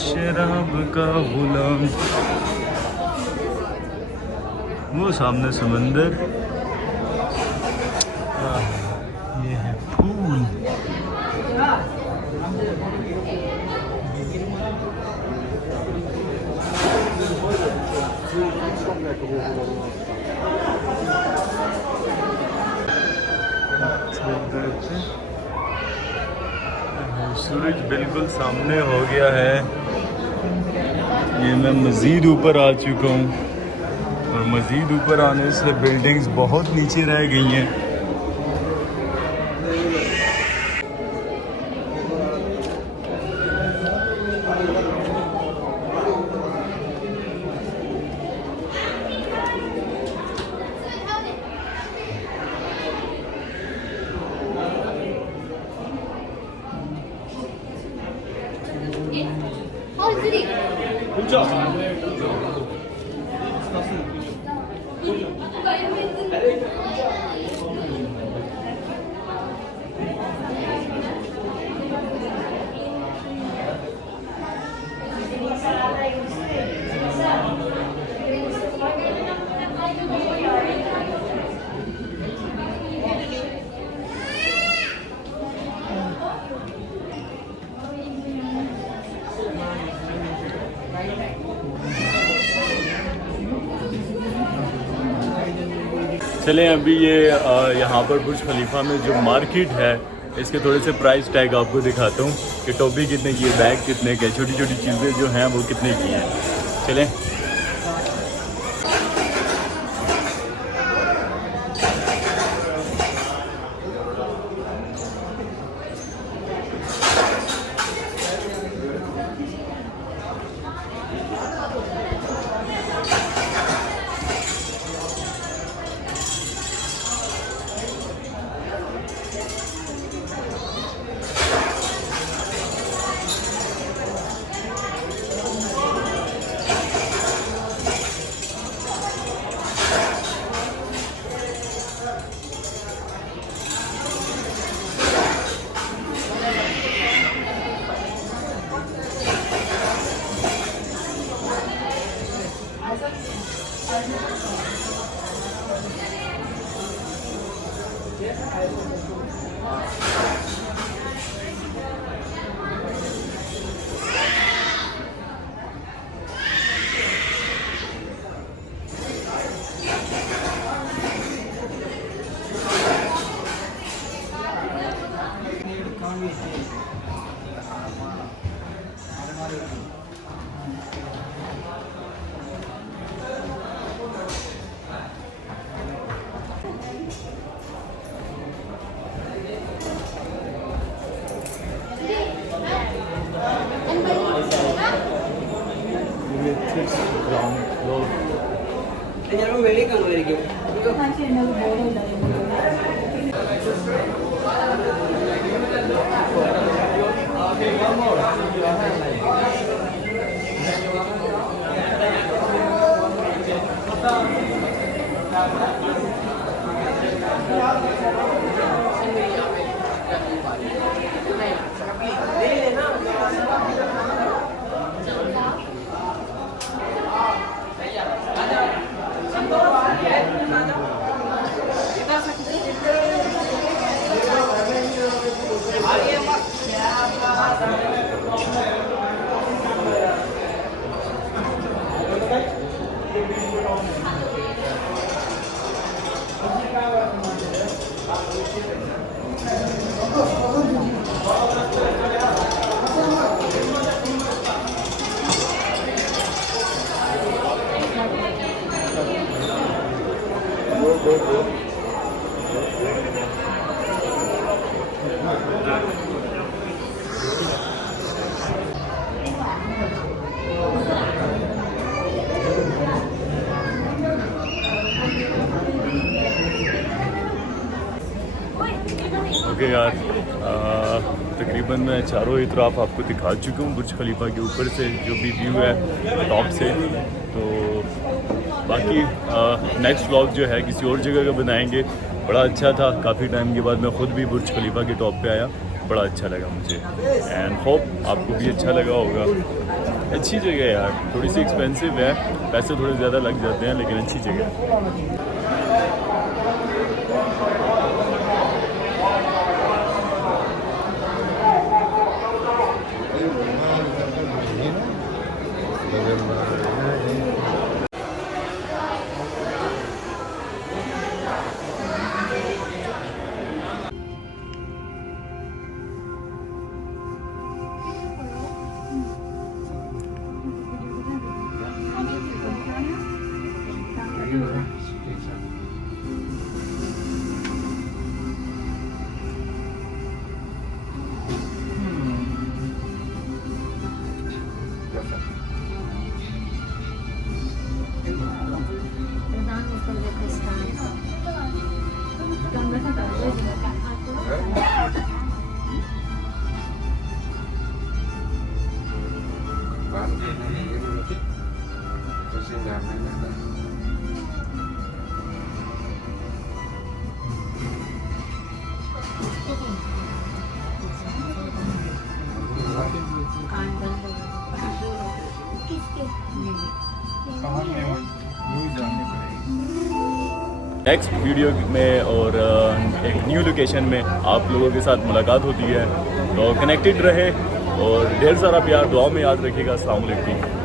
शराब का गुलाम. वो सामने समंदर. ये है फूल. सूरज बिल्कुल सामने हो गया है. ये मैं मज़ीद ऊपर आ चुका हूँ और मज़ीद ऊपर आने से बिल्डिंग्स बहुत नीचे रह गई हैं. चलें अभी ये यहाँ पर बुर्ज खलीफा में जो मार्केट है इसके थोड़े से प्राइस टैग आपको दिखाता हूँ कि टोपी कितने की है, बैग कितने के, छोटी छोटी चीज़ें जो हैं वो कितने की हैं। चलें ओके यार, तकरीबन मैं चारों ही तरफ आपको दिखा चुका हूँ बुर्ज खलीफा के ऊपर से जो भी व्यू है टॉप से। तो बाकी नेक्स्ट व्लॉग जो है किसी और जगह का बनाएंगे। बड़ा अच्छा था, काफ़ी टाइम के बाद मैं ख़ुद भी बुर्ज खलीफा के टॉप पे आया, बड़ा अच्छा लगा मुझे एंड होप आपको भी अच्छा लगा होगा। अच्छी जगह है यार, थोड़ी सी एक्सपेंसिव है, पैसे थोड़े ज़्यादा लग जाते हैं लेकिन अच्छी जगह है। नेक्स्ट वीडियो में और एक न्यू लोकेशन में आप लोगों के साथ मुलाकात होती है, तो कनेक्टेड रहे और ढेर सारा प्यार दुआ में याद रखिएगा। अस्सलाम वालेकुम।